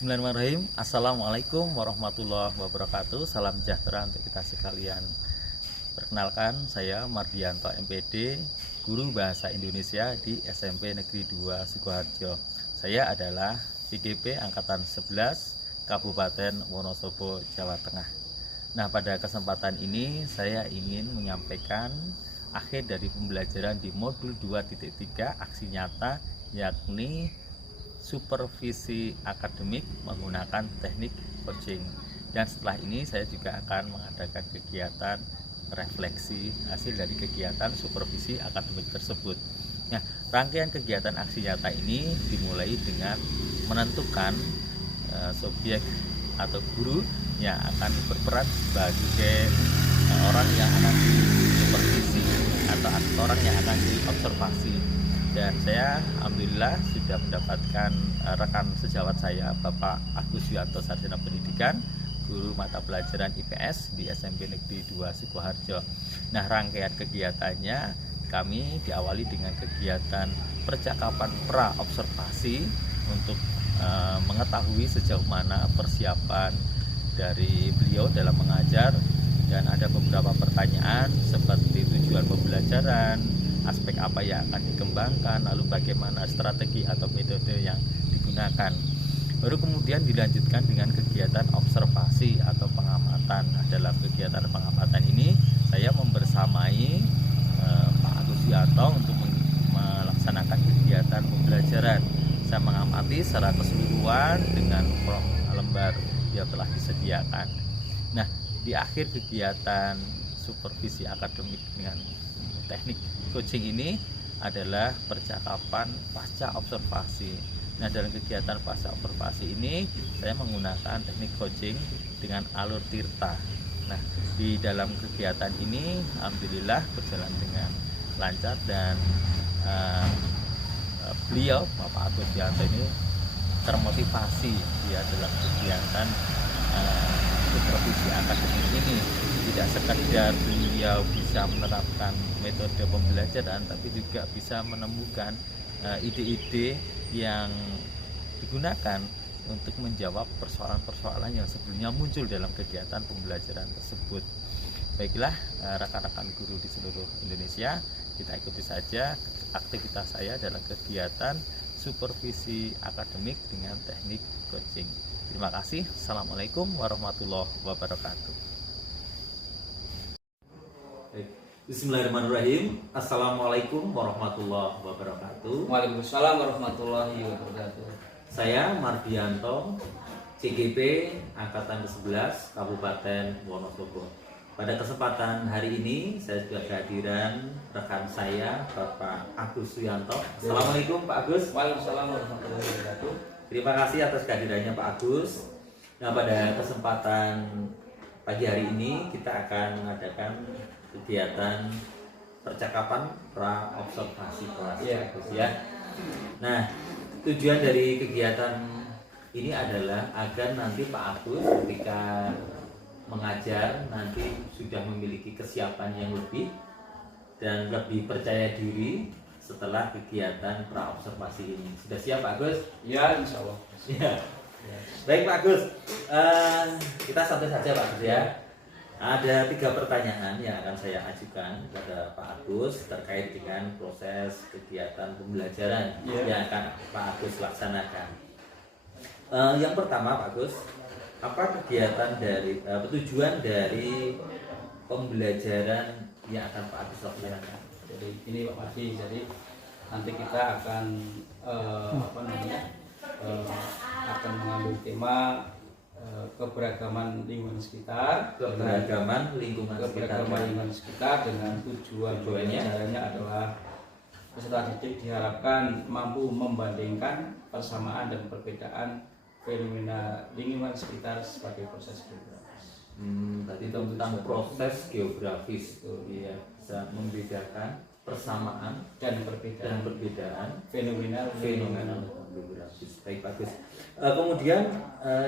Bismillahirrahmanirrahim. Assalamualaikum warahmatullahi wabarakatuh. Salam sejahtera untuk kita sekalian. Perkenalkan, saya Mardianto MPD, guru bahasa Indonesia di SMP Negeri 2 Sukoharjo. Saya adalah CGP angkatan 11 Kabupaten Wonosobo, Jawa Tengah. Nah, pada kesempatan ini saya ingin menyampaikan akhir dari pembelajaran di modul 2.3 aksi nyata, yakni supervisi akademik menggunakan teknik coaching. Dan setelah ini saya juga akan mengadakan kegiatan refleksi hasil dari kegiatan supervisi akademik tersebut. Nah, rangkaian kegiatan aksi nyata ini dimulai dengan menentukan subjek atau guru yang akan berperan sebagai orang yang akan disupervisi atau orang yang akan diobservasi. Dan saya alhamdulillah sudah mendapatkan rekan sejawat saya, Bapak Agus Yuanto, Sarjana Pendidikan, guru mata pelajaran IPS di SMP Negeri 2 Sukoharjo. Nah, rangkaian kegiatannya kami diawali dengan kegiatan percakapan pra-observasi untuk mengetahui sejauh mana persiapan dari beliau dalam mengajar, dan ada beberapa pertanyaan seperti tujuan pembelajaran, aspek apa yang akan dikembangkan, lalu bagaimana strategi atau metode yang digunakan. Baru kemudian dilanjutkan dengan kegiatan observasi atau pengamatan. Nah, dalam kegiatan pengamatan ini saya membersamai Pak Agus Yuanto untuk melaksanakan kegiatan pembelajaran. Saya mengamati secara keseluruhan dengan lembar yang telah disediakan. Nah, di akhir kegiatan supervisi akademik dengan teknik coaching ini adalah percakapan pasca observasi. Nah, dalam kegiatan pasca observasi ini saya menggunakan teknik coaching dengan alur tirta. Nah, di dalam kegiatan ini alhamdulillah berjalan dengan lancar, dan beliau Bapak Agus Yuanto ini termotivasi ya dalam kegiatan supervisi akademik ini. Tidak sekedar beliau bisa menerapkan metode pembelajaran, tapi juga bisa menemukan ide-ide yang digunakan untuk menjawab persoalan-persoalan yang sebelumnya muncul dalam kegiatan pembelajaran tersebut. Baiklah, rekan-rekan guru di seluruh Indonesia, kita ikuti saja aktivitas saya dalam kegiatan supervisi akademik dengan teknik coaching. Terima kasih. Assalamualaikum warahmatullahi wabarakatuh. Bismillahirrahmanirrahim. Assalamualaikum warahmatullahi wabarakatuh. Waalaikumsalam warahmatullahi wabarakatuh. Saya Mardianto, CGP angkatan ke-11 Kabupaten Wonosobo. Pada kesempatan hari ini saya sudah kehadiran rekan saya, Bapak Agus Yuanto. Assalamualaikum Pak Agus. Waalaikumsalam warahmatullahi wabarakatuh. Terima kasih atas kehadirannya Pak Agus. Nah, pada kesempatan pagi hari ini kita akan mengadakan kegiatan percakapan pra-observasi kelas ya. Nah, tujuan dari kegiatan ini adalah agar nanti Pak Agus ketika mengajar nanti sudah memiliki kesiapan yang lebih dan lebih percaya diri setelah kegiatan pra-observasi ini. Sudah siap Pak Agus? Ya, insya Allah. Ya. Baik Pak Agus, kita santai saja Pak Agus ya. Ada 3 pertanyaan yang akan saya ajukan kepada Pak Agus terkait dengan proses kegiatan pembelajaran yang akan Pak Agus laksanakan. Yang pertama Pak Agus, apa kegiatan dari tujuan dari pembelajaran yang akan Pak Agus laksanakan? Jadi ini Pak Mardi, jadi nanti kita akan akan mengambil tema keberagaman lingkungan sekitar. Keberagaman lingkungan sekitar dengan tujuannya adalah peserta didik diharapkan mampu membandingkan persamaan dan perbedaan fenomena lingkungan sekitar sebagai proses geografis. Tadi tentang proses geografis itu ya, bisa membedakan persamaan dan perbedaan fenomena geografis. Baik bagus. Kemudian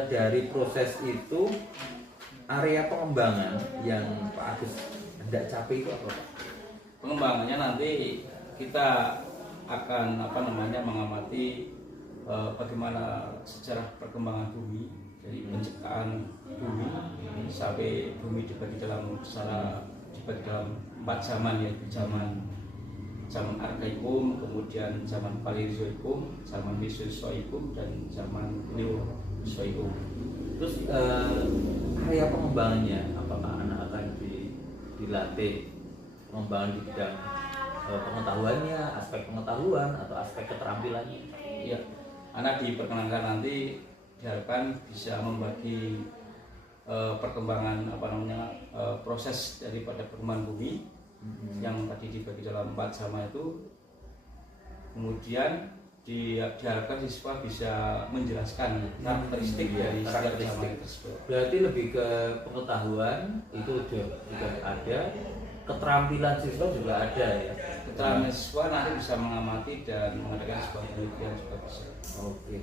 dari proses itu area pengembangan yang Pak Agus hendak capai itu apa Pak? Pengembangannya nanti kita akan mengamati bagaimana sejarah perkembangan bumi dari penciptaan bumi sampai bumi dibagi dalam 4 zaman, yaitu zaman Arkaikum, kemudian zaman Paleozoikum, zaman Mesozoikum, dan zaman Neozoikum. Terus area pengembangannya apakah anak akan dilatih pengembangan di bidang pengetahuannya, aspek pengetahuan atau aspek keterampilannya? Ya, anak diperkenankan nanti diharapkan bisa membagi perkembangan proses daripada perkembangan bumi yang tadi dibagi dalam 4 zaman itu. Kemudian diharapkan siswa bisa menjelaskan karakteristik dari setiap zaman tersebut. Berarti lebih ke pengetahuan itu sudah ada, keterampilan siswa juga ada ya. Keterampilan siswa nanti bisa mengamati dan mengadakan sebuah penelitian juga bisa. Oke,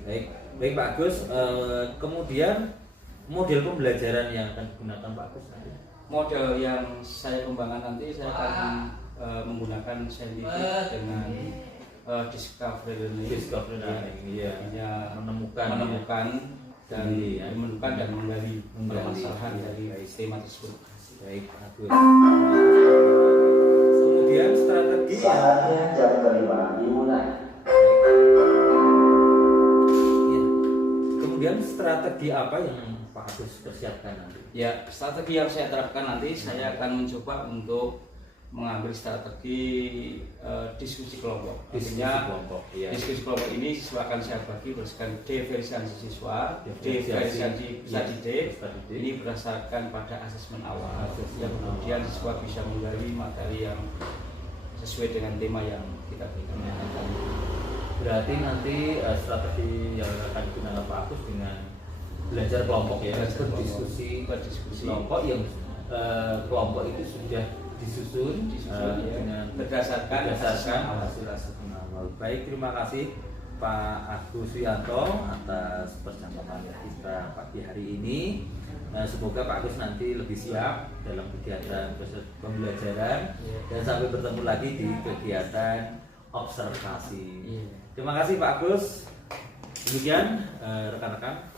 baik Pak Agus. Kemudian model pembelajaran yang akan digunakan Pak Agus nanti? Model yang saya kembangkan nanti saya akan menggunakan saintifik dengan discovery learning, ya, menemukan dan menggali permasalahan dari tema tersebut. Baik, Agus. Kemudian strategi Saatnya jam kelima dimulai. ya. Kemudian strategi apa yang Pak Agus persiapkan nanti? Ya, strategi yang saya terapkan nanti saya akan mencoba untuk mengambil strategi diskusi kelompok. Iya. Diskusi kelompok ini siswa akan saya bagi berdasarkan diferensiasi siswa. Diferensiasi studi D ini berdasarkan pada asesmen awal yang kemudian siswa bisa menggali materi yang sesuai dengan tema yang kita berikan. Berarti nanti strategi yang akan digunakan Pak Agus dengan belajar kelompok ya, berdiskusi kelompok yang kelompok itu sudah disusun dengan berdasarkan hasil asesmen awal. Baik, terima kasih Pak Agus Wianto atas percakapan kita pagi hari ini. Semoga Pak Agus nanti lebih siap dalam kegiatan pembelajaran dan sampai bertemu lagi di kegiatan observasi. Terima kasih Pak Agus. Demikian rekan-rekan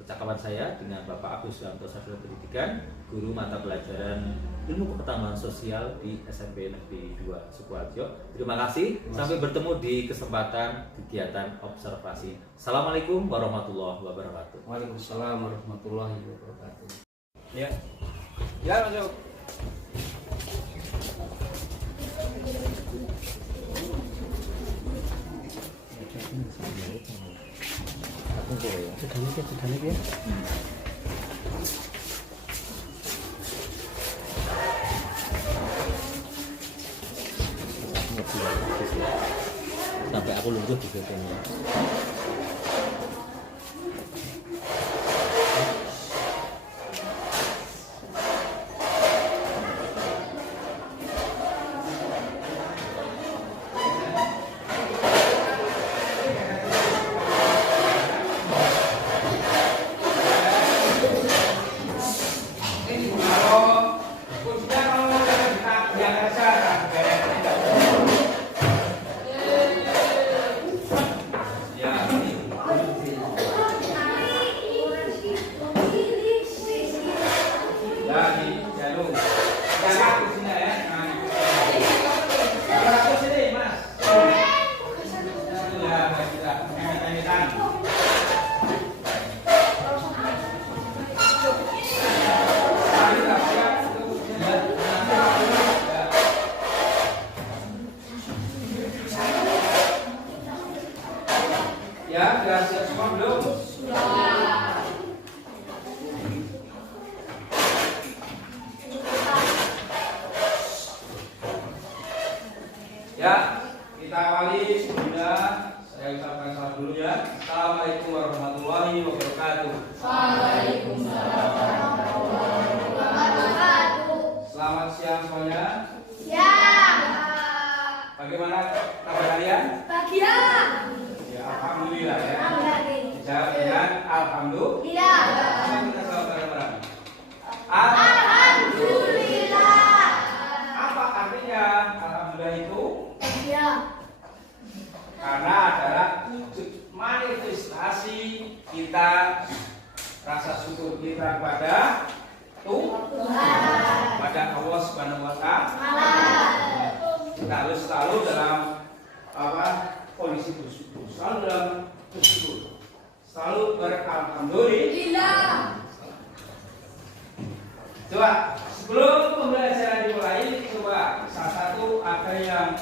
percakapan saya dengan Bapak Agus Wianto, Sarjana Pendidikan, guru mata pelajaran Ilmu Pengetahuan Sosial di SMP Negeri 2 Sukoharjo. Terima kasih. Sampai bertemu di kesempatan kegiatan observasi. Assalamualaikum warahmatullahi wabarakatuh. Waalaikumsalam warahmatullahi wabarakatuh. Ya. Ya, masuk. Sampai aku lungguh juga kayaknya. Ya, sudah siap semua belum? Ya, kita awali sebelumnya saya ucapkan salam dulu ya. Assalamualaikum warahmatullahi wabarakatuh. Waalaikumsalam warahmatullahi wabarakatuh. Selamat siang semuanya. Siang. Bagaimana kabar kalian? Bahagia. Ya, alhamdulillah ya. Alhamdulillah. Jawab dengan alhamdulillah. Iya. Kita jawab bareng-bareng. Alhamdulillah. Apa artinya alhamdulillah itu? Iya. Karena adalah wujud manifestasi kita rasa syukur kita kepada Tuhan, pada Allah Subhanahu wa Ta'ala. Kita harus selalu dalam kondisi bersyukur, selalu dalam bersyukur, selalu beralhamdulillah. Coba sebelum pembelajaran dimulai, coba salah satu ada yang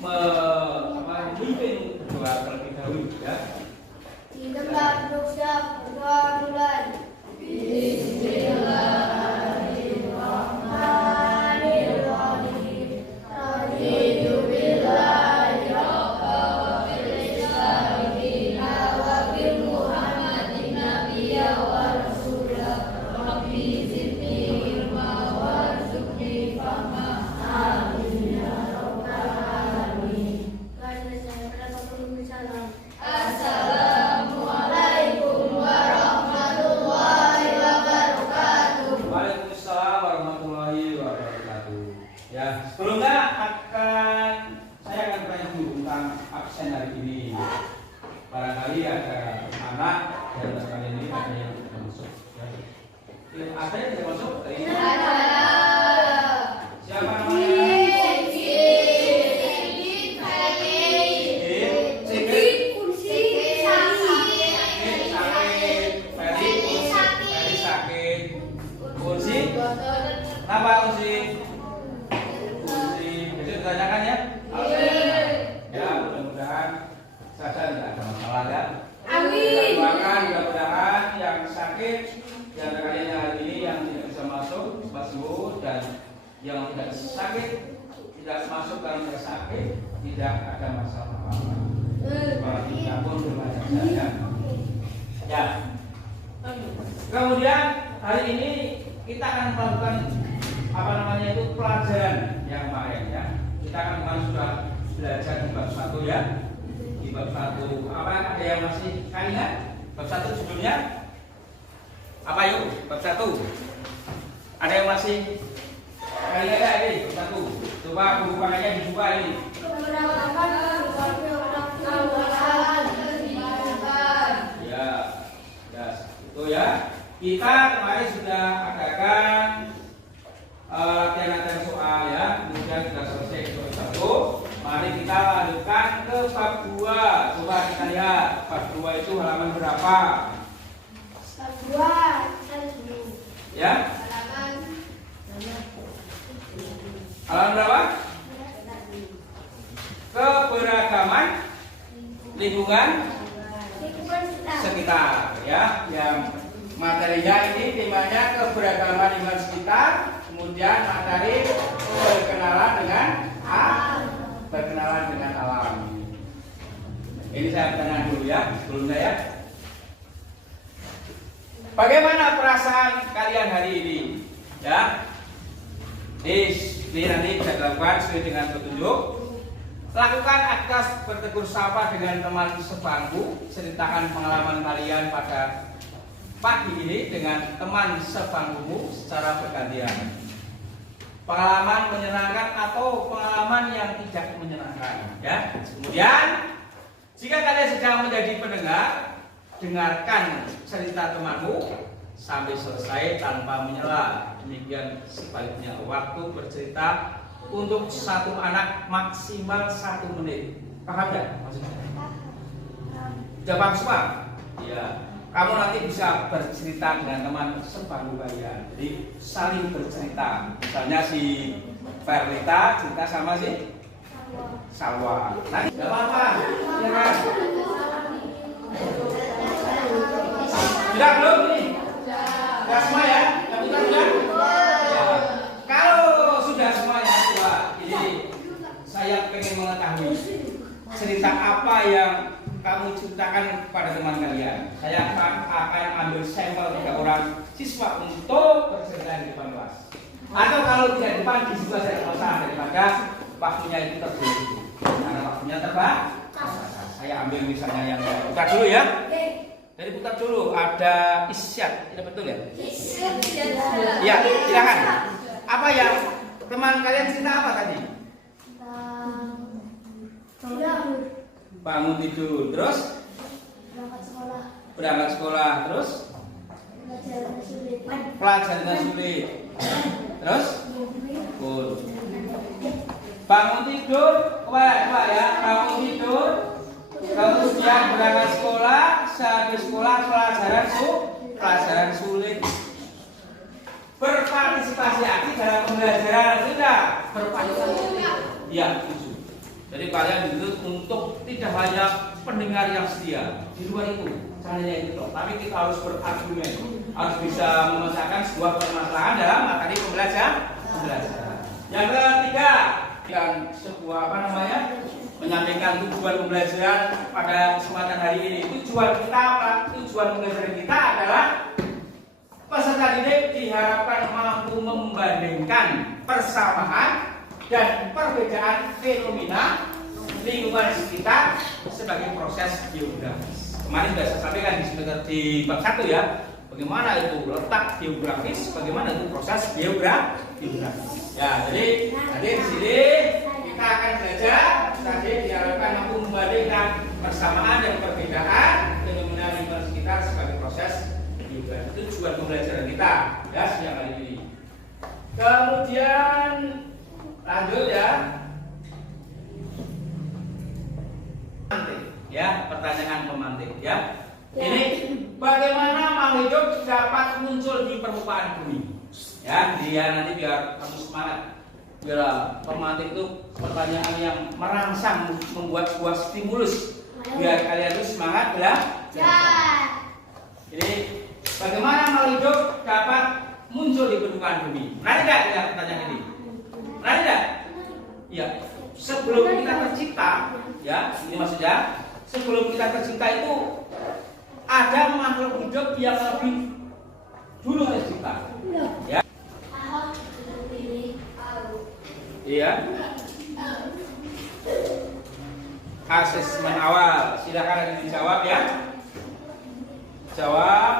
memimpin berdoa terlebih dahulu ya. Kita berdoa berdoa mulai. Bismillahirrahmanirrahim. Raditu billahi rabban wa bil islami wa bi Muhammadin nabiyya wa rasulah. Rabbi zidni ilma warzuqni fahma. Amin ya rabbal alamin. Assalamualaikum warahmatullahi wabarakatuh. Waalaikumsalam warahmatullahi wabarakatuh. Ya, sebelumnya saya akan bertanya dulu tentang absen hari ini. Barangkali ada anak dari kalian ini ada yang tidak masuk. Ya. Ada yang tidak masuk hari ini? Siapa namanya? Apa Uzi? Bisa ditanyakan ya? Ya, mudah-mudahan saja tidak ada masalah ya. Amin. Mudah-mudahan yang sakit di antara kalian yang hari ini yang tidak bisa masuk cepat sembuh, dan yang tidak sakit tidak masuk karena tidak sakit tidak ada masalah apa-apa. Kalau kita pun berbahagia saja. Ya. Kemudian hari ini kita akan melakukan pelajaran yang kemarin ya. Kita akan sudah belajar di bab 1 ya. Di bab 1 ada yang masih ingat? Bab 1 judulnya apa yuk? Bab 1. Ada yang masih ingat ini bab 1? Coba bukuannya dibuka ini. Ya, itu ya. Kita kemarin sudah adakan latihan soal ya, kemudian kita selesai soal 1. Mari kita lanjutkan ke bab 2. Coba kita lihat bab 2 itu halaman berapa? Bab 2 ya, halaman berapa? Keberagaman lingkungan sekitar ya, yang materinya ini temanya keberagaman lingkungan sekitar. Kemudian materi berkenalan dengan alam. Ini saya bertanya dulu ya, sebelumnya ya. Bagaimana perasaan kalian hari ini? Ya, ini nanti bisa dilakukan sesuai dengan petunjuk. Lakukan aktivitas bertegur sapa dengan teman sebangku. Ceritakan pengalaman kalian pada pagi ini dengan teman sebangkumu secara bergantian. Pengalaman menyenangkan atau pengalaman yang tidak menyenangkan ya. Kemudian jika kalian sedang menjadi pendengar, dengarkan cerita temanmu sampai selesai tanpa menyela. Demikian sebaliknya, waktu bercerita untuk satu anak maksimal 1 menit. Paham ya maksudnya? Sudah paham semua? Ya. Kamu nanti bisa bercerita dengan teman sebangku kalian. Jadi saling bercerita. Misalnya si Perlita cerita sama si Salwa. Nanti enggak apa-apa. Ya kan? Sudah belum nih? Sudah semua ya? Sudah? Ya. Kalau sudah semuanya, coba ini saya pengen mengetahui cerita apa yang kamu ceritakan pada teman kalian. Saya akan ambil sampel 3 orang siswa untuk bercerita di depan kelas. Atau kalau tidak di depan, di situ saya usah daripada waktunya itu terburu. Karena waktunya terbatas. Saya ambil misalnya yang putar dulu ya. Jadi putar dulu. Ada Isyad, itu betul ya? Ya, silakan. Apa yang teman kalian cerita apa tadi? bangun tidur, terus Berangkat sekolah. berangkat sekolah, terus Pelajaran sulit. pelajaran sulit, terus bangun tidur, coba ya, bangun tidur, kemudian berangkat sekolah, sehabis sekolah pelajaran sulit. Berpartisipasi aktif dalam pembelajaran sudah berpartisipasi. Ya, setuju. Jadi kalian dituntut untuk tidak hanya pendengar yang setia, di luar itu caranya itu loh. Tapi kita harus berargumen, harus bisa memecahkan sebuah permasalahan dalam materi pembelajaran. Yang ketiga, yang sebuah menyampaikan tujuan pembelajaran pada kesempatan hari ini. Tujuan pembelajaran kita adalah peserta didik diharapkan mampu membandingkan persamaan dan perbedaan fenomena lingkungan sekitar sebagai proses geografis. Kemarin sudah saya sampaikan di bab 1 ya, bagaimana itu letak geografis, bagaimana itu proses geografis. Ya, jadi nanti di sini kita akan belajar tadi diharapkan mampu membandingkan persamaan dan perbedaan fenomena lingkungan sekitar sebagai proses geografis. Itu tujuan pembelajaran kita ya siang hari ini. Kemudian lanjut ya. Ya, pertanyaan pemantik ya. Ini bagaimana makhluk hidup dapat muncul di permukaan bumi? Ya, dia nanti biar kamu semangat. Biar pemantik itu pertanyaan yang merangsang, membuat sebuah stimulus biar kalian itu semangat belajar. Jadi bagaimana makhluk hidup dapat muncul di permukaan bumi? Menarik nggak ya pertanyaan ini? Menarik nggak? Ya. Sebelum kita tercipta, ya ini maksudnya. Sebelum kita tercipta itu ada makhluk hidup yang lebih dulu tercipta. Ya. Iya. Asesmen awal. Silakan ada yang dijawab ya. Jawab.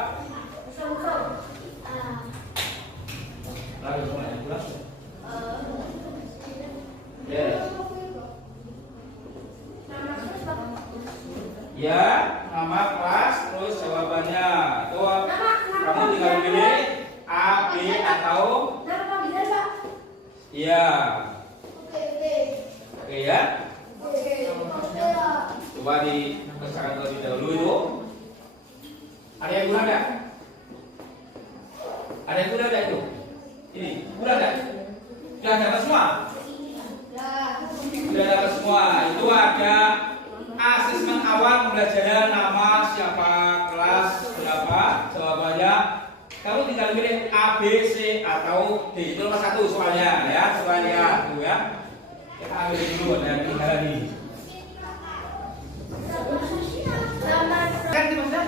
Lalu semua yang pulang. Ya, nama kelas, terus jawabannya. Tuh, kamu tinggal pilih A, B atau iya. Oke ya. Coba dikerjakan terlebih dahulu itu. Ada yang guna enggak? Ada yang guna enggak itu? Ini, guna enggak? Sudah dapat semua? Sudah dapat semua. Itu ada asesmen awal pembelajaran, nama, siapa, kelas, berapa, jawabannya. Kamu tinggal pilih A, B, C atau D. Itu nomor 1 soalnya ya. Coba lihat tuh ya. Kita ambil dulu dan tinggal ini. Kan maksudnya?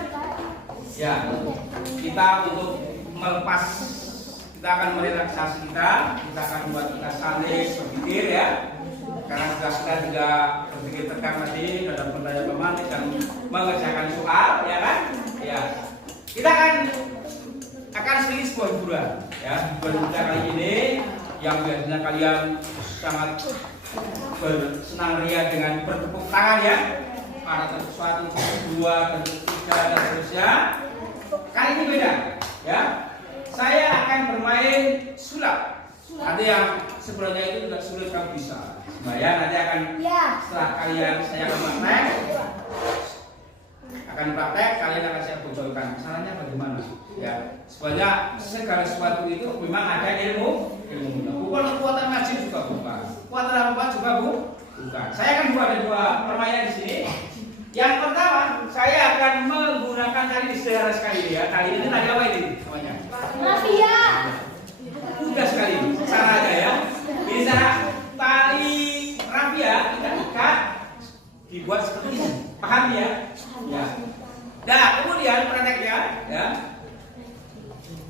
Ya. Kita untuk melepas, kita akan merelaksasi kita akan buat kita saling berpikir ya. Karena tugas kita juga berpikir tekan tadi dalam pertanyaan pemantik dan mengerjakan soal, ya kan? Ya. Kita akan sedikit sebuah hiburan, ya. Hiburan kita kali ini yang biasanya kalian sangat bersenang ria dengan bertepuk tangan ya. Pada sesuatu, kedua, ketiga dan seterusnya. Kali ini beda, ya. Saya akan bermain sulap. Nanti yang sebelumnya itu juga sulit kamu bisa. Nah ya, nanti akan setelah kalian saya akan praktek, kalian akan saya bocorkan caranya bagaimana. Ya, sebenarnya segala sesuatu itu memang ada ilmu. Bukan kekuatan ngaji juga bukan. Kekuatan apa juga bukan. Saya akan ada dua permainan di sini. Yang pertama, saya akan menggunakan tali sederhana sekali ya. Tali ini tali apa ini namanya? Rafia. Mudah sekali caranya ya. Ini cara tali rafia kita ikat dibuat seperti ini. Paham ya? Ya. Nah, kemudian prakteknya ya.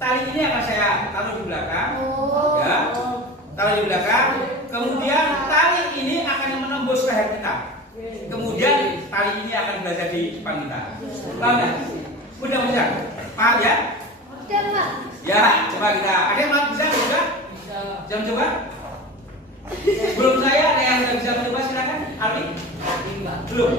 Tali ini akan saya taruh di belakang. Ya. Taruh di belakang. Kemudian tali ini akan menembus leher kita. Kemudian tali ini akan berada di depan kita. Paham ya? Mudah-mudahan. Paham ya? Ya, coba kita. Ada yang mau bisa? Bisa? Jangan coba. Belum saya, ada yang bisa mencoba silakan. Alwi? Belum.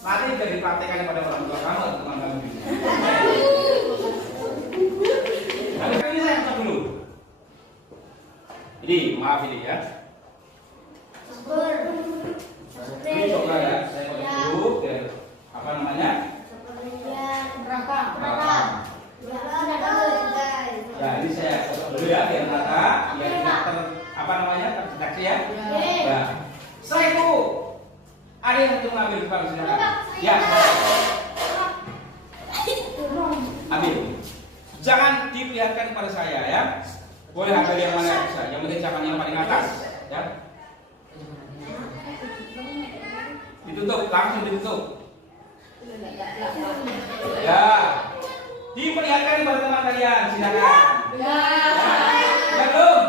Nanti jadi praktekannya pada orang tua kamu atau teman kamu. Lalu ini saya angkat dulu. Ini maaf ini ya. Ini coba ya, saya pakai dulu. Apa namanya? Ya, ini saya foto dulu ya, biar rata, biar tidak apa namanya terdeteksi ya. Ya. Setelah itu ada yang untuk mengambil bukan silakan. Ya. Ambil. Jangan diperlihatkan kepada saya ya. Boleh ambil yang mana bisa. Yang penting jangan yang paling atas ya. Ditutup, langsung ditutup. Ya. Diperlihatkan kepada teman kalian, silakan. Ya. Ya belum?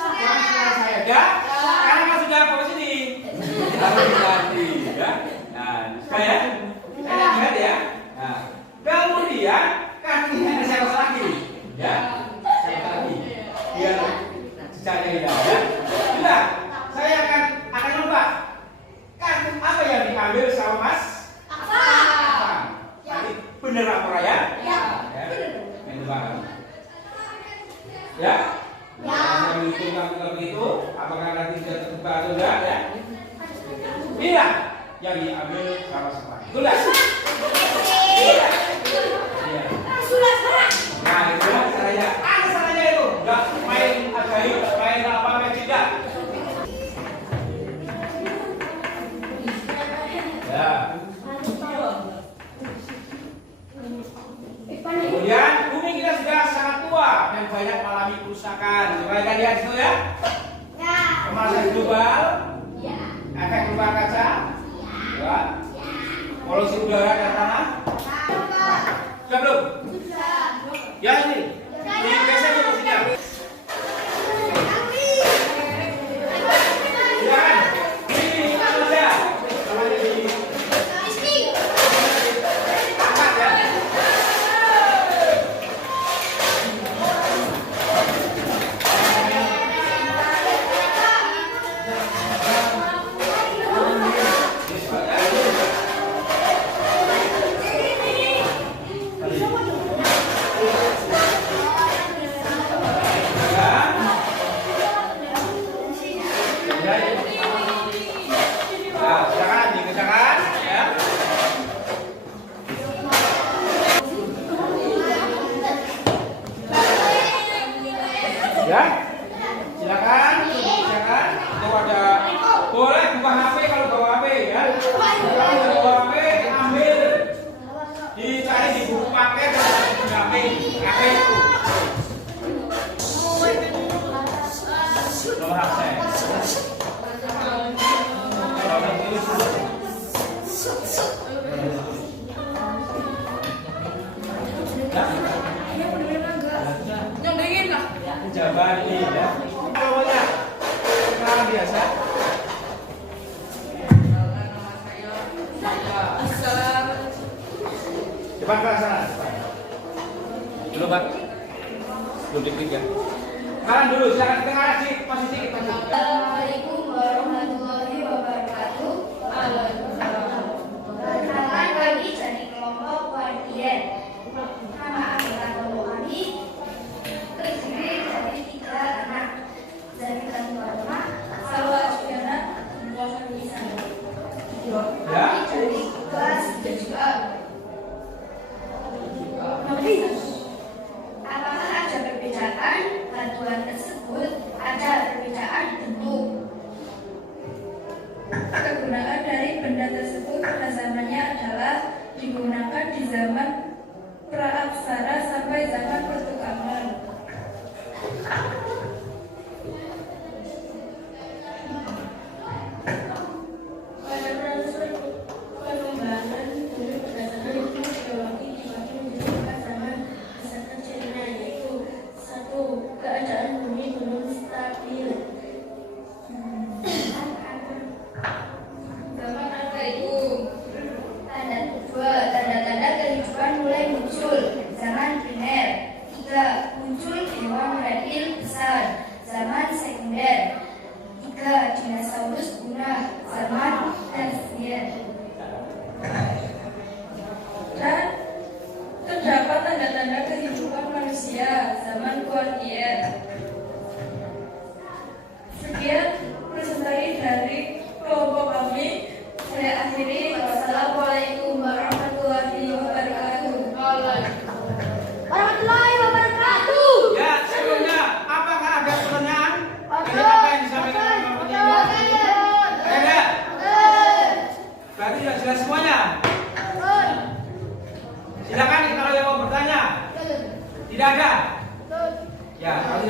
Jangan salah saya ya. Karena kan sudah apa sini? Harus diganti ya. Nah, saya lihat ya. Nah, kemudian kakinya saya usah lagi. Ya. Saya usah lagi. Biar jejaknya hilang ya. Sudah. Saya akan lupa. Kan apa yang diambil sama Mas? Apa? Tadi bener apa ya? Ya. Ya? Ya. Saya menghitungkan seperti itu. Apakah nanti bisa terbuka atau tidak ya? Bila yang diambil sama-sama. Sudah. Iya. Nah, itu caranya. Ada caranya itu. Enggak main ajaib, main apa main tidak. Ya. Kemudian bumi kita sudah sangat tua dan banyak mengalami kerusakan. Coba kita lihat itu ya. Pemanasan global. Efek perubahan kaca. Ya. Polusi udara dan tanah. Sudah belum? Ya ini. Ini geser dulu sini. Silakan. Ini apa saja? Angkat ya. Ya, silakan, silakan. Itu ada, boleh buka HP kalau bawa HP ya. Kalau bawa HP ambil, dicari di buku paket atau di HP itu. Nomor absen. Jawaban ini ya. Namanya kenalan biasa. Cepat ke sana. Dulu Pak. Belum diklik ya. Sekarang dulu silakan tengah di posisi kita. Assalamualaikum warahmatullahi wabarakatuh. Perkenalan kami dari kelompok Guardian. Nama anggota kelompok kami terdiri dari 3 anak dari Tanjung Sawah Sudana, dan Bisa. Kami dari kelas 7A. Apakah ada perbedaan? Bantuan tersebut ada perbedaan bentuk. Kegunaan dari benda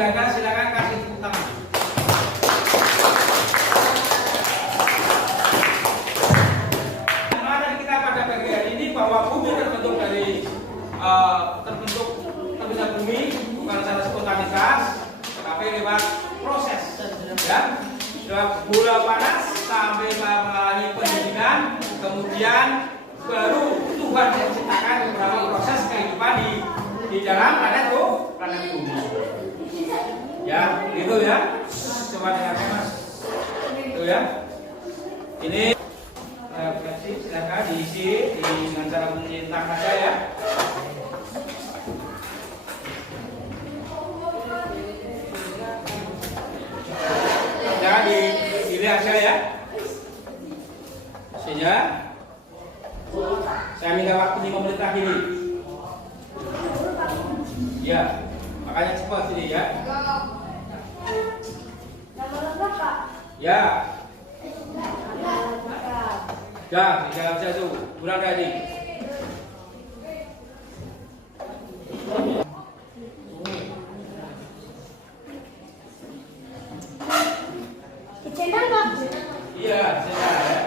penjaga silakan kasih tepuk tangan. Pemahaman kita pada pagi hari ini bahwa bumi terbentuk dari terbentuk bumi bukan secara spontanitas, tetapi lewat proses, ya. Bola panas sampai mengalami pendidikan, kemudian baru Tuhan menciptakan beberapa proses kehidupan di dalam planet bumi. Ya, gitu ya. Coba dengarkan Mas. Itu ya. Ini silakan diisi dengan cara menyentang saja ya. Jangan dipilih aja ya. Sehingga saya minta waktu 5 menit lagi nih. Ya, makanya cepat ini ya. Ya. Ya, dijawab saja tuh. Kurang tadi. Iya, sudah ya.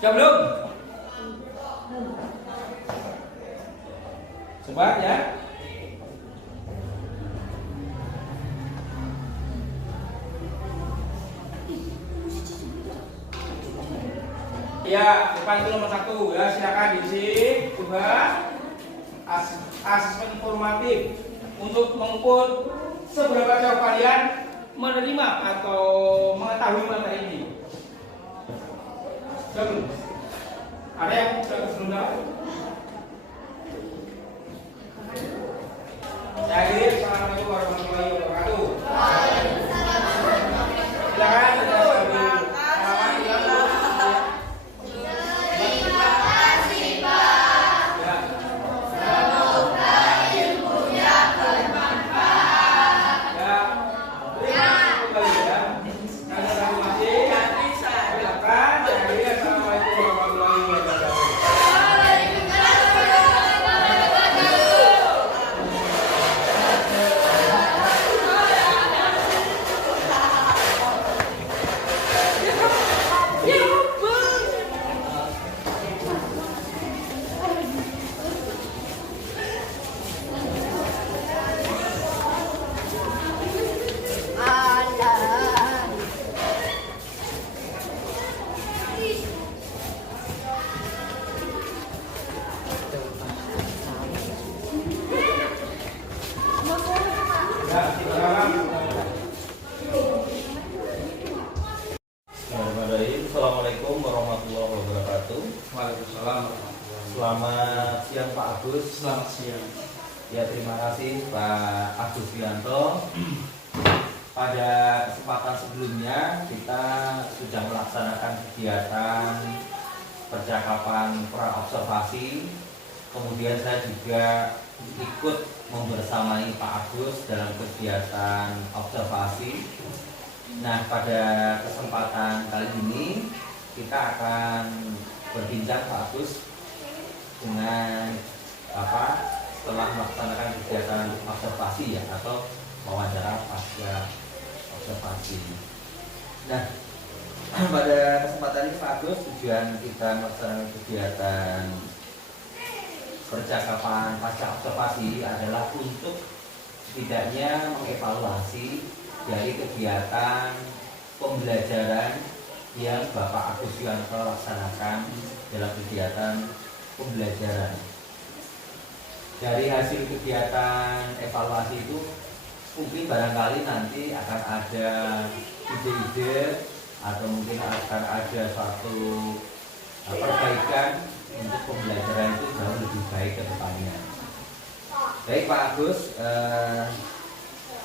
Sudah belum? Coba ya. Ya, depan itu nomor 1 ya, silakan diisi. Coba asesmen informatif untuk mengukur seberapa jauh kalian menerima atau mengetahui materi ini. Sudah belum? Ada yang sudah belum tahu? Saya akhiri. Assalamualaikum warahmatullahi wabarakatuh. Silakan. Assalamualaikum warahmatullahi wabarakatuh. Waalaikumsalam. Selamat siang Pak Agus. Selamat siang. Ya, terima kasih Pak Agus Wianto. Pada kesempatan sebelumnya kita sudah melaksanakan kegiatan percakapan praobservasi. Kemudian saya juga ikut membersamai Pak Agus dalam kegiatan observasi. Nah, pada kesempatan kali ini kita akan berbincang Pak Agus dengan setelah melaksanakan kegiatan observasi ya, atau wawancara pasca observasi. Nah, pada kesempatan ini Pak Agus, tujuan kita melaksanakan kegiatan percakapan pasca observasi adalah untuk setidaknya mengevaluasi dari kegiatan pembelajaran yang Bapak Agus Wianto laksanakan dalam kegiatan pembelajaran. Dari hasil kegiatan evaluasi itu mungkin barangkali nanti akan ada ide-ide atau mungkin akan ada suatu perbaikan untuk pembelajaran itu jauh lebih baik ke depannya. Baik Pak Agus,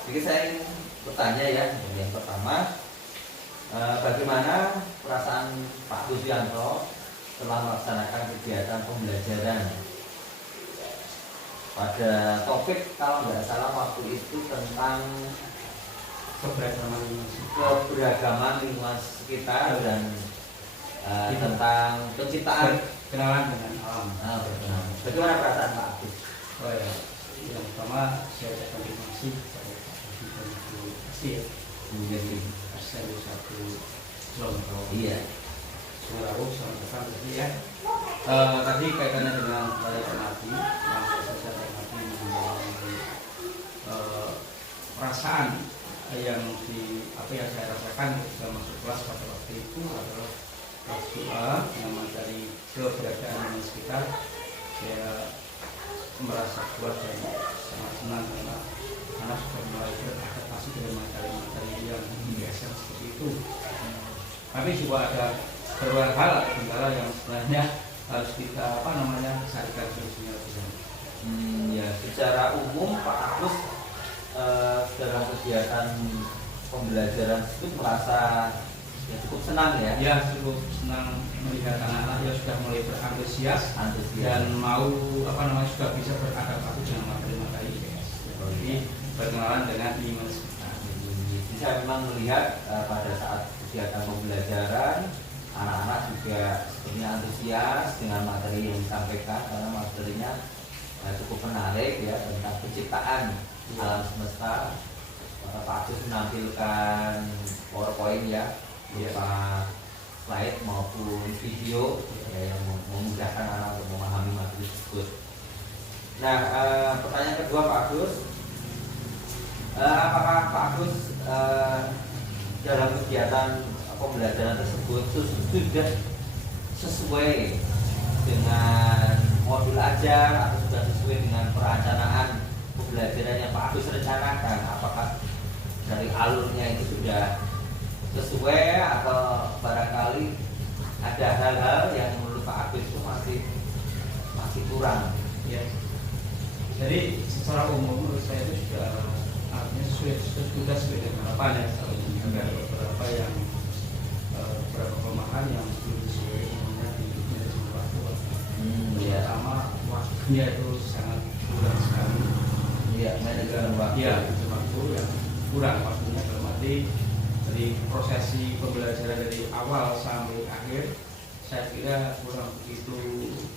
jadi saya ingin bertanya ya, yang pertama, bagaimana perasaan Pak Agus Wianto setelah melaksanakan kegiatan pembelajaran pada topik, kalau nggak salah waktu itu, tentang keberagaman lingkungan sekitar dan tentang penciptaan kenalan dengan alam. Bagaimana perasaan Pak Agus? Oh ya, Yang pertama saya ucapkan terima kasih kepada Pak Budi dan Ibu Asti ya, Menjadi asisten satu Selongo. iya. Selalu selamat datang tadi ya. Tadi kaitannya dengan layanan mati, langsung saja mati mengenai perasaan yang yang saya rasakan ketika masuk kelas pada waktu itu adalah kelas 2 yang dari keberadaan di sekitar. Saya merasa puas dan sangat senang karena anak sudah mulai beradaptasi dengan materi-materi yang biasa seperti itu. Tapi juga ada beberapa hal kendala yang sebenarnya harus kita carikan solusinya lebih lanjut. Ya, secara umum Pak Agus dalam kegiatan pembelajaran itu merasa ya cukup senang ya. Ya, cukup senang melihat anak-anak yang sudah mulai berantusias dan mau sudah bisa beradaptasi dengan materi-materi IPS. Jadi berkenalan dengan lingkungan sekitar. Jadi saya memang melihat pada saat kegiatan pembelajaran anak-anak juga sebenarnya antusias dengan materi yang disampaikan karena materinya cukup menarik ya tentang penciptaan alam semesta. Pak Agus menampilkan PowerPoint ya berupa slide maupun video ya, yang memudahkan anak untuk memahami materi tersebut. Nah, pertanyaan kedua Pak Agus, apakah Pak Agus dalam kegiatan pembelajaran tersebut sudah sesuai dengan modul ajar atau sudah sesuai dengan perencanaan pembelajaran yang Pak Agus rencanakan? Apakah dari alurnya itu sudah sesuai atau barangkali ada hal-hal yang menurut Pak Agus itu masih kurang? Ya. Jadi secara umum menurut saya itu sudah artinya sudah sesuai dengan harapan ya. Ada beberapa yang beberapa kelemahan yang belum sesuai umumnya di manajemen waktu. Ya. Pertama waktunya itu sangat kurang sekali. Iya, manajemen waktu. Iya, waktu yang kurang waktunya berarti dari prosesi pembelajaran dari awal sampai akhir saya kira kurang begitu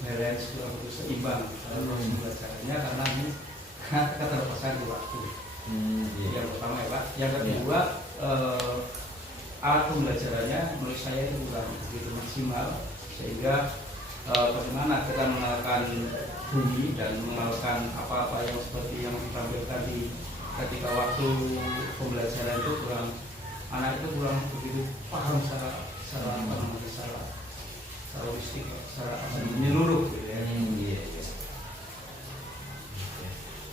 balance, kurang begitu seimbang dalam proses pembelajarannya karena ini keterbatasan di waktu. Iya. Yang pertama ya Pak. Yang kedua alat pembelajarannya menurut saya itu kurang begitu maksimal sehingga bagaimana kita mengenalkan bumi dan mengenalkan apa-apa yang seperti yang ditampilkan di ketika waktu pembelajaran itu anak itu kurang begitu paham secara holistik, secara menyeluruh gitu ya. Iya.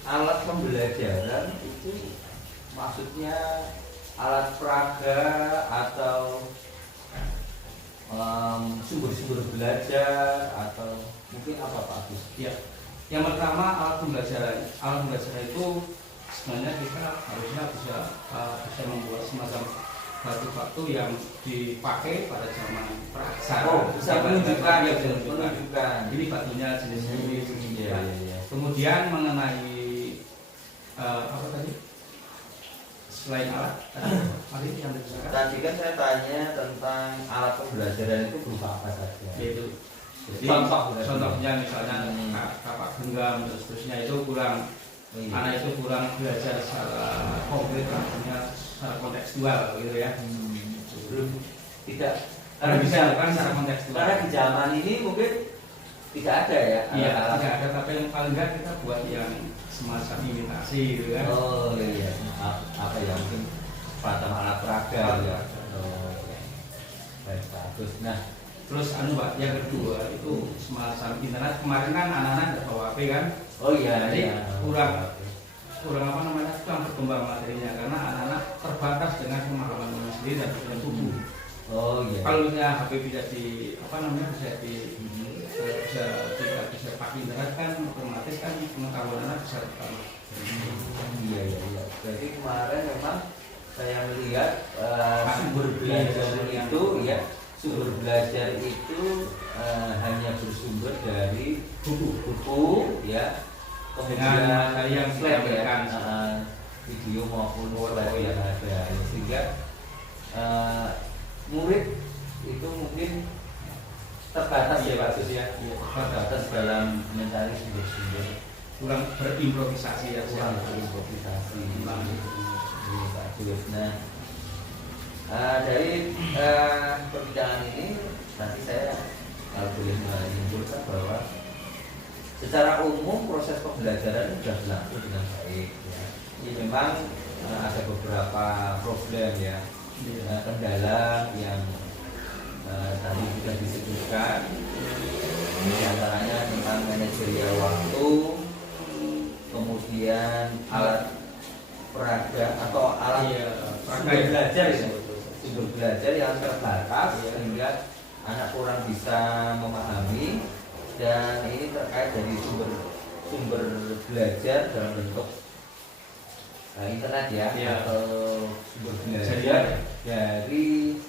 Alat pembelajaran itu maksudnya alat peraga atau sumber-sumber belajar atau mungkin apa Pak Agus? Ya, yang pertama alat pembelajaran itu sebenarnya kita harusnya bisa membuat semacam batu-batu yang dipakai pada zaman praksara. Oh, bisa menunjukkan ya, menunjukkan. Ini batunya jenisnya ini. Iya. Kemudian mengenai apa tadi? Selain alat tadi yang dibicarakan. Tadi kan saya tanya tentang alat pembelajaran itu berupa apa saja? Yaitu contohnya misalnya kapak genggam dan seterusnya itu kurang. Anak itu kurang belajar secara konkret, artinya secara kontekstual gitu ya. Tidak, Karena bisa kan secara kontekstual. karena di zaman ini mungkin tidak ada ya. Iya, alat-alat. tidak ada, tapi yang paling enggak kita buat yang semacam imitasi gitu kan. Oh iya, apa ya mungkin semacam alat peraga ya. Oh, baik bagus. Nah, Terus Pak, yang kedua itu semacam internet. Kemarin kan anak-anak nggak bawa HP kan. oh iya, Jadi iya. kurang kurang berkembang materinya karena anak-anak terbatas dengan pemahaman sendiri dan dengan tubuh. Oh iya. Kalau misalnya HP bisa bisa pakai internet kan otomatis kan pengetahuan anak bisa bertambah. Iya. Berarti kemarin memang saya melihat sumber belajar itu ya, sumber belajar itu hanya bersumber dari buku ya, kemudian Dengan yang slide ditampilkan. ya, video maupun slide yang ada, sehingga murid itu mungkin terbatas ya Pak Gus ya, terbatas dalam mencari sumber-sumber kurang berimprovisasi ya. kurang berimprovisasi. Nah, Iya, bagus. Nah, dari perbincangan ini nanti saya boleh menyimpulkan bahwa secara umum proses pembelajaran sudah berlangsung dengan baik. Ya. Ini memang ada beberapa problem ya, kendala yang tadi sudah disebutkan. Di antaranya tentang manajerial waktu, kemudian alat peraga atau alat sumber belajar ya, sumber belajar yang terbatas sehingga anak kurang bisa memahami, dan ini terkait dari sumber belajar dalam bentuk internet ya, atau sumber belajar dari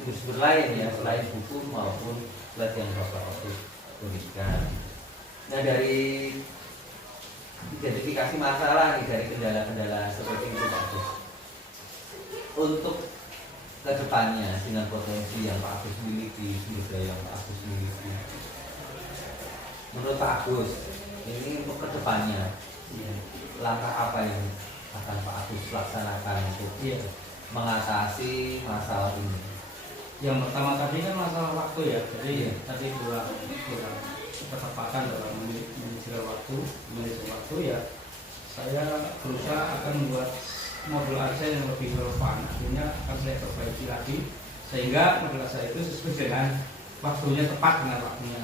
sumber-sumber lain ya, selain buku maupun slide yang Bapak berikan. Nah, dari identifikasi masalah nih, dari kendala-kendala seperti itu Pak Agus, untuk kedepannya dengan potensi yang Pak Agus miliki, sumber daya yang Pak Agus miliki, menurut Pak Agus ini untuk kedepannya langkah apa yang akan Pak Agus laksanakan untuk mengatasi masalah ini? Yang pertama tadi kan masalah waktu ya, jadi tadi kurang ketepatan dalam manajemen waktu ya. Saya berusaha akan membuat modul aja yang lebih relevan, akhirnya akan saya perbaiki lagi sehingga modul saya itu sesuai dengan waktunya, tepat dengan waktunya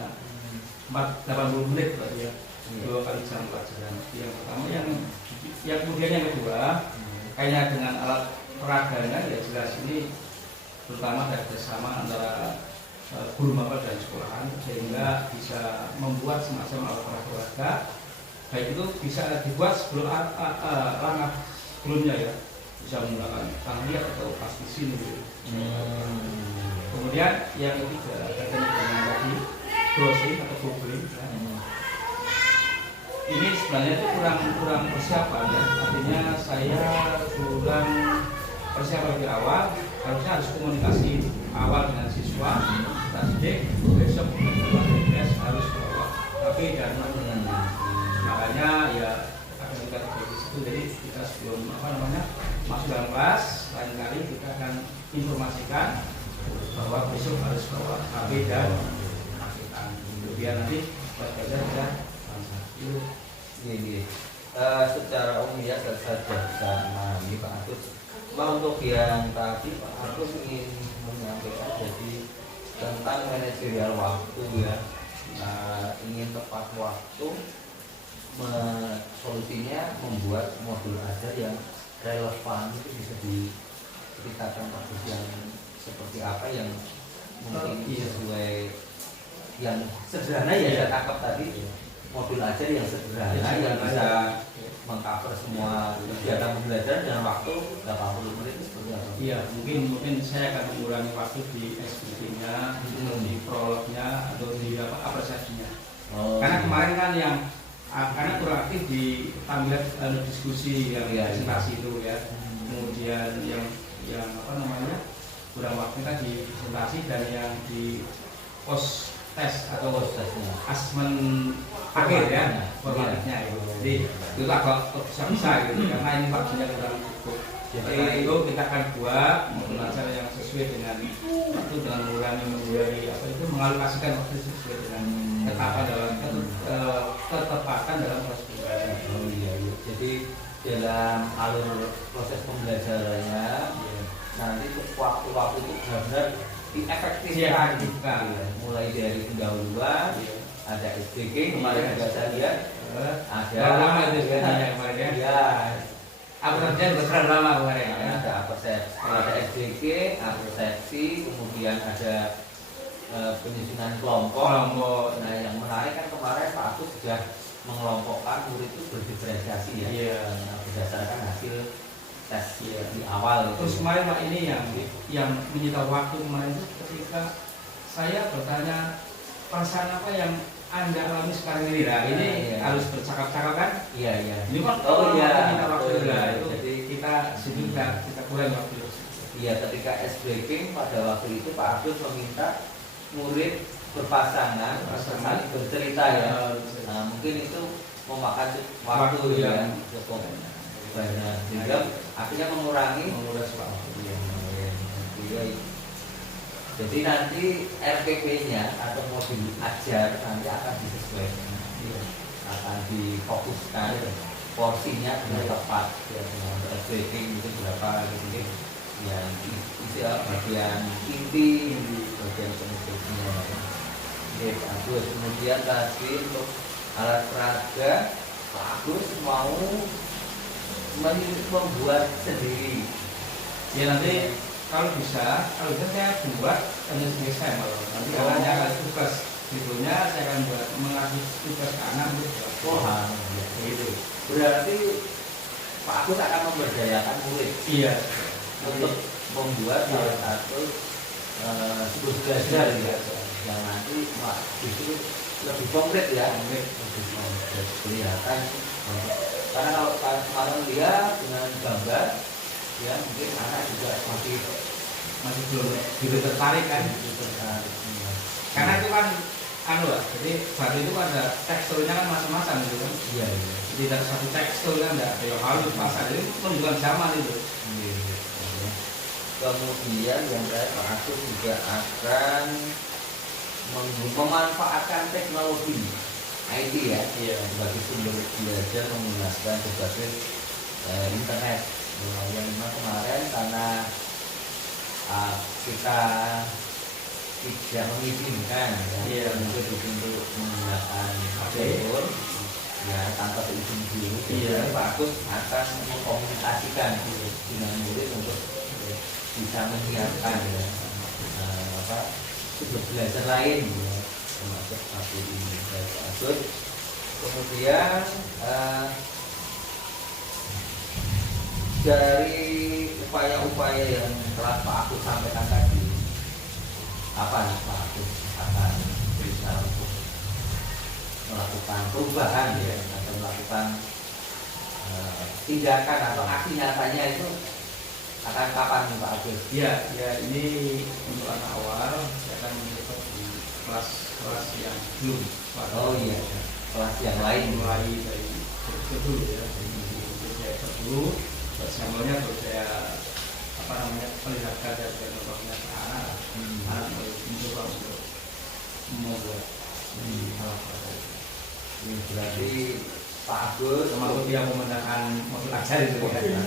80 menit berarti ya, 2 kali jam pelajaran. Yang pertama, yang kemudian yang kedua kayaknya dengan alat peraganya ya jelas ini terutama dari bersama antara guru mapel dan sekolahan sehingga bisa membuat semacam alat peraga, baik itu bisa dibuat sebelum langkah sebelumnya ya, bisa menggunakan tangan liat atau pas di sini gitu. Kemudian yang ketiga katanya dengan tadi browsing atau googling ya. Ini sebenarnya itu kurang persiapan ya, artinya saya kurang persiapan di awal. Harusnya harus komunikasi awal dengan siswa, tasdik, besok BPS harus bawa HP dan makanya ya akan kita terjadi situ. Jadi kita sebelum masuk dalam kelas, lain kali kita akan informasikan bahwa besok harus bawa HP dan paketan. Kemudian nanti belajar bisa itu. Ini secara umum ya saya bisa memahami Pak Agus. Untuk yang tadi Pak Agus ingin menyampaikan jadi tentang manajerial waktu ya, ingin tepat waktu, solusinya membuat modul ajar yang relevan. Itu bisa diceritakan Pak Agus yang seperti apa yang mungkin sesuai yang sederhana ya, saya tangkap tadi modul ajar yang sederhana yang bisa mengcover semua kegiatan pembelajaran dalam waktu 80 menit itu seperti apa? Iya, mungkin saya akan mengurangi waktu di SPT-nya, di prolognya atau di apresiasinya. Karena kemarin kan karena kurang aktif di tampilan diskusi yang presentasi itu ya. Kemudian yang kurang waktu kan di presentasi, dan yang di post tes atau asesmen akhir ya, formatifnya itu. Jadi itu agak susah gitu karena ini waktunya kurang cukup. Jadi itu kita akan buat modul ajar yang sesuai dengan itu, dengan mengalokasikan waktu sesuai dengan ketepatan dalam proses pembelajaran. Oh iya. Jadi dalam alur proses pembelajarannya nanti waktu-waktu itu benar-benar diefektifkan. Mulai dari pendahuluan ada SDG kemarin juga saya lihat ada lama itu kemarin ya. Apresiasi besar lama kemarin ada SDG, persepsi, kemudian ada penyusunan kelompok. Nah yang menarik kan kemarin Pak Agus sudah mengelompokkan murid itu berdiferensiasi ya, berdasarkan hasil tes di awal. Terus kemarin Pak, ini yang menyita waktu kemarin itu ketika saya bertanya perasaan apa yang Anda alami sekarang ini. Nah ini harus bercakap-cakap kan? Ini kan kita waktu itu. Jadi kita sudah kita kurang waktu. Iya, ketika SBK pada waktu itu Pak Agus meminta murid berpasangan saling bercerita ya. Nah, mungkin itu memakan waktu Waktu ya yang cukup banyak sehingga akhirnya mengurangi menguras waktu. Iya. Jadi nanti RPP-nya atau modul ajar nanti akan disesuaikan, akan difokuskan porsinya dengan tepat ya, dengan tracing itu berapa gitu yang isi bagian inti bagian penutupnya. Oke, bagus. Kemudian tadi untuk alat peraga Pak Agus mau membuat sendiri. Ya nanti kalau bisa saya buat hanya sebagai sampel. Nanti caranya kalau tugas videonya saya akan buat mengasih tugas ke anak gitu. Wah, gitu. Berarti Pak Agus akan memberdayakan murid Iya. untuk membuat salah satu siklus belajar ya, yang nanti justru lebih konkret ya, lebih konkret kelihatan. Karena kalau kemarin lihat dengan gambar, ya mungkin anak juga masih belum gitu tertarik kan? tertarik. Karena itu kan jadi batu itu kan ada teksturnya kan macam-macam gitu kan. Iya, iya. Tidak satu tekstur kan, tidak ada yang halus pasar itu menunjukkan zaman itu. Iya. Kemudian yang saya Pak Agus juga akan memanfaatkan teknologi IT ya, sebagai sumber belajar menggunakan berbagai internet. Yang kemarin karena kita tidak mengizinkan ya, untuk menggunakan handphone ya tanpa izin dulu. Jadi Pak Agus akan mengkomunikasikan dengan murid untuk bisa menyiapkan ya, sumber belajar lain ya, termasuk seperti ini Pak Agus. Kemudian dari upaya-upaya yang telah Pak Agus sampaikan tadi, apa nih Pak Agus akan berusaha untuk melakukan perubahan ya, atau melakukan tindakan atau aksi nyatanya itu akan kapan nih Pak Agus? Ya ini untuk anak awal saya akan mencoba di kelas yang belum. Oh iya, kelas yang lain mulai dari dulu ya, dari saya dulu. Sampelnya terus saya perlihatkan dan contohnya ke anak mencoba untuk membuat alat peraga. Berarti Pak Agus termasuk yang menggunakan modul ajar itu ya.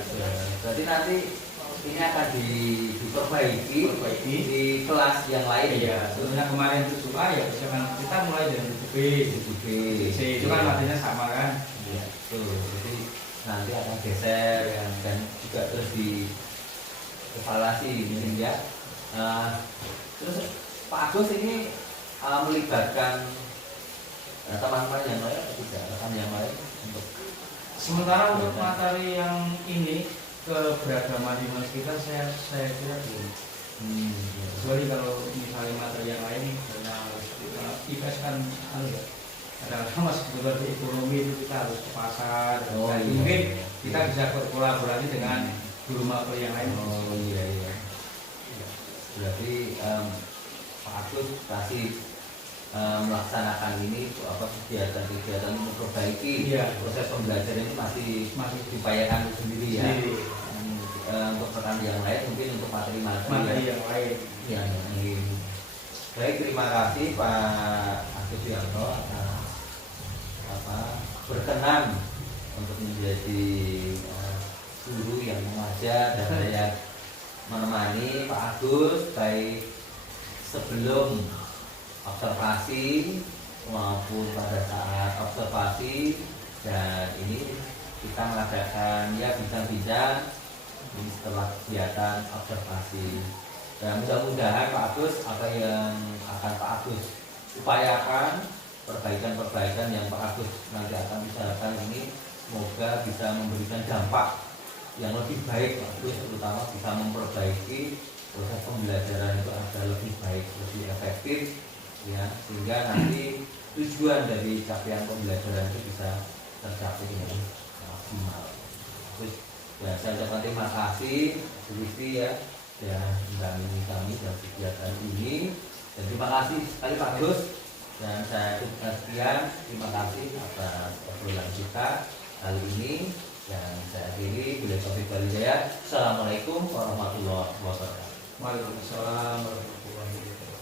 Berarti nanti ini akan diperbaiki di kelas yang lain ya. Sebenarnya kemarin itu suka ya, misalkan kita mulai dari buku B, C itu kan artinya sama kan. Iya, betul. Jadi nanti akan geser ya, dan juga terus di evaluasi ini ya. Terus Pak Agus ini melibatkan teman-teman yang lain atau tidak, rekan yang lain untuk sementara untuk materi yang ini keberagaman di kita saya kira belum. Kecuali kalau misalnya materi yang lain karena harus IPS kan kadang-kadang masih kebutuhan di ekonomi itu kita harus ke pasar. Mungkin kita bisa berkolaborasi dengan guru materi yang lain. Oh iya. Berarti Pak Agus pasti melaksanakan ini kegiatan memperbaiki proses pembelajaran ini masih diupayakan sendiri ya. Untuk rekan yang lain mungkin untuk materi yang lain. Baik, terima kasih Pak Agus Yanto berkenan untuk menjadi guru yang mengajar dan saya menemani Pak Agus baik sebelum observasi maupun pada saat observasi, dan ini kita mengadakan ya bincang-bincang ini setelah kegiatan observasi. Dan mudah-mudahan Pak Agus apa yang akan Pak Agus upayakan, perbaikan-perbaikan yang Pak Agus nanti akan bicarakan ini semoga bisa memberikan dampak yang lebih baik Pak Agus, terutama bisa memperbaiki proses pembelajaran itu agar lebih baik, lebih efektif ya, sehingga nanti tujuan dari capaian pembelajaran itu bisa tercapai dengan maksimal. Terus ya, saya ucapkan terima kasih ya mendampingi kami dalam kegiatan ini, dan terima kasih sekali Pak Gus Dan saya cukupkan sekian. Terima kasih atas obrolan kita kali ini. Dan saya akhiri. Bila taufiq wal hidayah. Assalamualaikum warahmatullahi wabarakatuh. Waalaikumsalam warahmatullahi wabarakatuh.